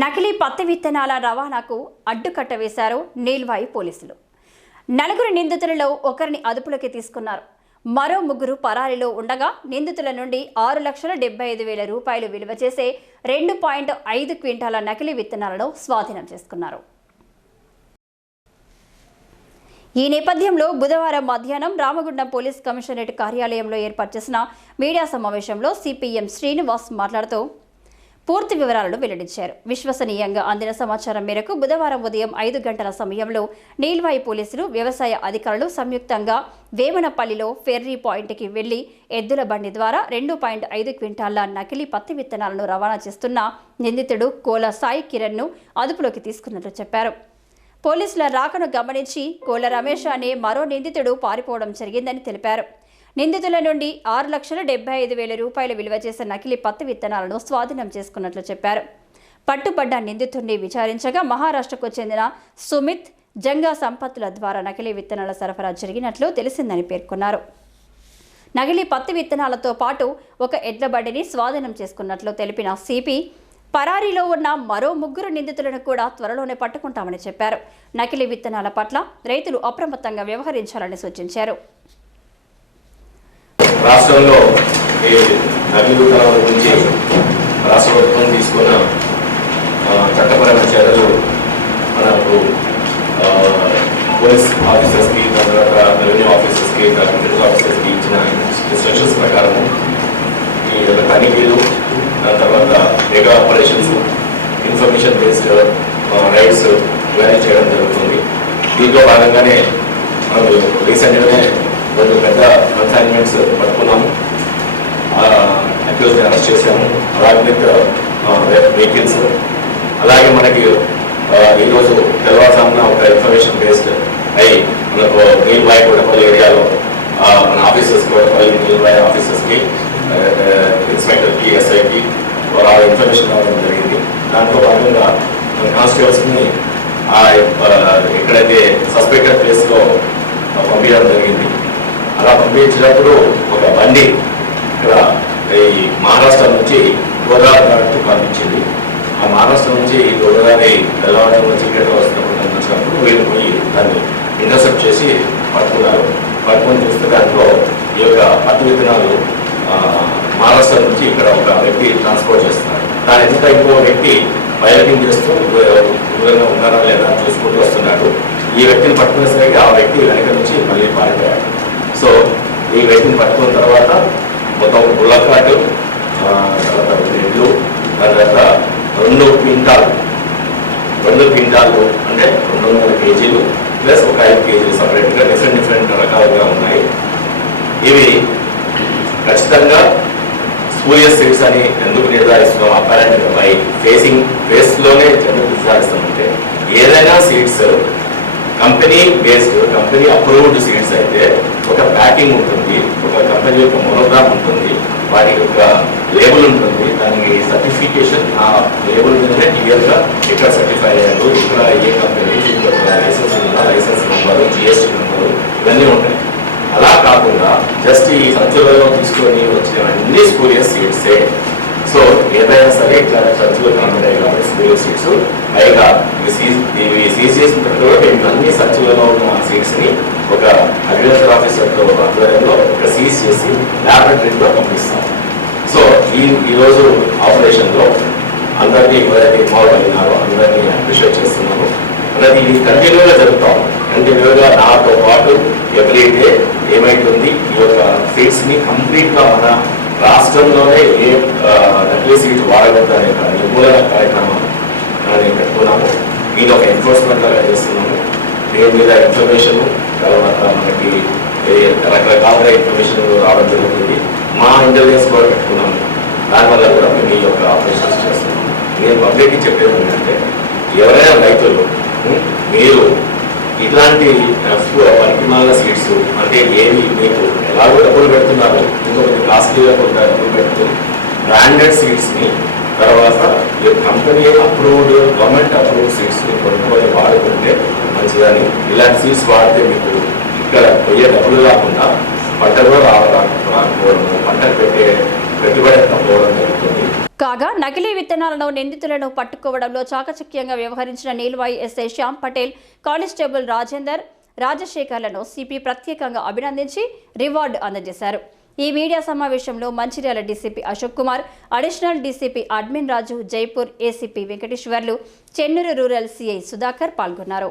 నకిలీ పత్తి విత్తనాల రవాణాకు అడ్డుకట్ట వేశారు నీల్వాయి పోలీసులు. నలుగురు నిందితులలో ఒకరిని అదుపులోకి తీసుకున్నారు. మరో ముగ్గురు పరారీలో ఉండగా నిందితుల నుండి ఆరు లక్షల డెబ్బై ఐదు వేల రూపాయలు విలువ చేసే రెండు పాయింట్ ఐదు క్వింటాల నకిలీ విత్తనాలను స్వాధీనం చేసుకున్నారు. ఈ నేపథ్యంలో బుధవారం మధ్యాహ్నం రామగుండం పోలీస్ కమిషనరేట్ కార్యాలయంలో ఏర్పాటు చేసిన మీడియా సమావేశంలో సిపిఎం శ్రీనివాస్ మాట్లాడుతూ పూర్తి వివరాలను వెల్లడించారు. విశ్వసనీయంగా అందిన సమాచారం మేరకు బుధవారం ఉదయం ఐదు గంటల సమయంలో నీల్వాయి పోలీసులు వ్యవసాయ అధికారులు సంయుక్తంగా వేమనపల్లిలో ఫెర్రీ పాయింట్కి వెళ్ళి ఎద్దుల బండి ద్వారా రెండు పాయింట్ ఐదు క్వింటాళ్ళ నకిలీ పత్తి విత్తనాలను రవాణా చేస్తున్న నిందితుడు కోల సాయి కిరణ్ను అదుపులోకి తీసుకున్నట్లు చెప్పారు. పోలీసుల రాకను గమనించి కోల రమేష్ అనే మరో నిందితుడు పారిపోవడం జరిగిందని తెలిపారు. నిందితుల నుండి ఆరు లక్షల డెబ్బై ఐదు వేల రూపాయలు విలువ చేసే నకిలీ పత్తి విత్తనాలను స్వాధీనం చేసుకున్నట్లు చెప్పారు. పట్టుబడ్డ నిందితుడిని విచారించగా మహారాష్ట్రకు చెందిన సుమిత్ జంగా సంపత్తుల ద్వారా నకిలీ విత్తనాల సరఫరా జరిగినట్లు తెలిసిందని పేర్కొన్నారు. నకిలీ పత్తి విత్తనాలతో పాటు ఒక ఎడ్ల బండిని స్వాధీనం చేసుకున్నట్లు తెలిపిన సిపి పరారీలో ఉన్న మరో ముగ్గురు నిందితులను కూడా త్వరలోనే పట్టుకుంటామని చెప్పారు. నకిలీ విత్తనాల పట్ల రైతులు అప్రమత్తంగా వ్యవహరించాలని సూచించారు. రాష్ట్రంలో ఈ నవీకరణ గురించి రాష్ట్ర ప్రభుత్వం తీసుకున్న చట్టపరమైన చర్యలు మనకు పోలీస్ ఆఫీసర్స్కి తర్వాత రెవెన్యూ ఆఫీసర్స్కి మెడికల్ ఆఫీసర్స్కి ఇచ్చిన ఇన్స్ట్రక్షన్స్ ప్రకారము ఈ యొక్క తనిఖీలు దాని తర్వాత mega operations information based raids ఇవన్నీ చేయడం జరుగుతుంది. దీంట్లో భాగంగానే మనం రీసెంట్గానే రెండు పెద్ద కన్సైన్మెంట్స్ పట్టుకున్నాము అక్యూజ్ని అరెస్ట్ చేశాము. అలాగే వెహికల్స్. అలాగే మనకి ఈరోజు తెల్లవారుజామున ఒక ఇన్ఫర్మేషన్ బేస్డ్ అయ్యి మనకు నీల్ బాయ్ కూడపల్లి ఏరియాలో మన ఆఫీసర్స్ కూడపల్లి బాయ్ ఆఫీసర్స్కి ఇన్స్పెక్టర్కి ఎస్ఐకి వాళ్ళ ఇన్ఫర్మేషన్ రావడం జరిగింది. దాంట్లో భాగంగా మన కానిస్టేబుల్స్ని ఆ ఎక్కడైతే సస్పెక్టెడ్ ప్లేస్లో పంపించడం జరిగింది. అలా పంపించినప్పుడు ఒక బండి ఇక్కడ ఈ మహారాష్ట్ర నుంచి గోదావరి పంపించింది ఆ మహారాష్ట్ర నుంచి గోదావరి వెళ్ళవడం నుంచి ఇక్కడ వస్తున్నప్పుడు కనిపించినప్పుడు వీళ్ళు పోయి దాన్ని ఇంటర్సెప్ట్ చేసి పట్టుకున్నారు పట్టుకొని చూస్తే దాంట్లో ఈ యొక్క పత్తి విత్తనాలు మహారాష్ట్ర నుంచి ఇక్కడ ఒక వ్యక్తి ట్రాన్స్పోర్ట్ చేస్తున్నారు దాని ఎంత ఇంకో వ్యక్తి బయలకింగ్ చేస్తూ దూరంగా ఉన్నారా లేదా చూసుకుంటూ వస్తున్నాడు ఈ వ్యక్తిని పట్టుకునేసరికి ఆ వ్యక్తి వెనక నుంచి మళ్ళీ పారిపోయాడు సో ఈ వ్యక్తిని పట్టుకున్న తర్వాత మొత్తం బుల్లకాటు తర్వాత ఎడ్లు దాని తర్వాత రెండు క్వింటాల్ రెండు క్వింటాలు అంటే రెండు వందల కేజీలు ప్లస్ ఒక ఐదు కేజీలు సపరేట్గా డిఫరెంట్ డిఫరెంట్ రకాలుగా ఉన్నాయి. ఇవి ఖచ్చితంగా సూర్య సీడ్స్ అని ఎందుకు నిర్ధారిస్తున్నాం? అపారెంట్గా బై ఫేసింగ్ ఫేస్లోనే ఎందుకు నిర్ధారిస్తామంటే ఏదైనా seeds company based company approved seeds అయితే ఒక ప్యాకింగ్ ఉంటుంది ఒక కంపెనీ యొక్క మోనోగ్రామ్ ఉంటుంది వారి యొక్క లేబుల్ ఉంటుంది దానికి సర్టిఫికేషన్ ఆ లేబుల్ మీదనే క్లియర్గా ఇక్కడ సర్టిఫై అయ్యారు ఇక్కడ ఏ కంపెనీ లైసెన్స్ ఉందా లైసెన్స్ నెంబరు జిఎస్టీ నెంబరు ఇవన్నీ ఉంటాయి. అలా కాకుండా జస్ట్ ఈ సంచులలో తీసుకొని వచ్చిన అన్ని స్కూరియస్ సీట్సే సో ఏదైనా సరే ఇట్లా సంచులు కనబడాయి కాబట్టి స్కూరియస్ సీట్స్ పైగా ఇవి సీజ్ ఇవి సీజ్ చేసినప్పుడు మేము అన్ని సంచులలో ఉన్న సీట్స్ని ఒక అగ్రికల్చర్ ఆఫీసర్తో ఆధ్వర్యంలో ఇక్కడ సీజ్ చేసి ల్యాబొరేటరీలో పంపిస్తాం. సో ఈ ఈరోజు ఆపరేషన్లో అందరినీ ఎవరైతే ఇన్వాల్వ్ అయినారో అందరినీ అప్రిషియేట్ చేస్తున్నాను అనేది ఇది కంటిన్యూగా జరుగుతాం కంటిన్యూగా నాతో పాటు ఎవ్రీ డే ఏమైతుంది? ఈ యొక్క సీట్స్ కంప్లీట్గా మన రాష్ట్రంలోనే ఏ నకిలీ సీట్ వాడకూడదు నిర్మూలన కార్యక్రమం అని పెట్టుకున్నాము. ఇది ఒక ఎన్ఫోర్స్మెంట్ లాగా చేస్తున్నాము. దీని మీద ఇన్ఫర్మేషన్ రకరకాలుగా ఇన్ఫర్మేషన్ రావడం జరుగుతుంది. మా ఇంటెలిజెన్స్ కూడా పెట్టుకున్నాము దానివల్ల కూడా మేము ఈ యొక్క ఆపరేషన్స్ చేస్తున్నాం. నేను పబ్లిక్కి చెప్పేది ఏంటంటే ఎవరైనా రైతులు మీరు ఇట్లాంటి పనికిమాల సీడ్స్ అంటే ఏవి మీకు ఎలాగో డబ్బులు పెడుతున్నారు ఇంకొకటి కాస్ట్లీగా కొంత డబ్బులు పెడుతూ బ్రాండెడ్ సీడ్స్ని తర్వాత కంపెనీ అప్రూవ్డ్ గవర్నమెంట్ అప్రూవ్డ్ సీడ్స్ని కొనుక్కొని వాడుకుంటే మంచిదని ఇలాంటి సీడ్స్ వాడితే మీకు ఇక్కడ పోయే డబ్బులు కాకుండా పంటలో రా పంట పెట్టే పెట్టుబడి పోవడం జరుగుతుంది. కాగా నకిలీ విత్తనాలను నిందితులను పట్టుకోవడంలో చాకచక్యంగా వ్యవహరించిన నీల్వాయి ఎస్ఐ శ్యామ్ పటేల్ కానిస్టేబుల్ రాజేందర్ రాజశేఖర్లను సిపి ప్రత్యేకంగా అభినందించి రివార్డు అందజేశారు. ఈ మీడియా సమావేశంలో Mancherial DCP Ashok Kumar additional DCP admin Raju Jaipur ACP Venkateswarlu Chennur rural CI Sudhakar పాల్గొన్నారు.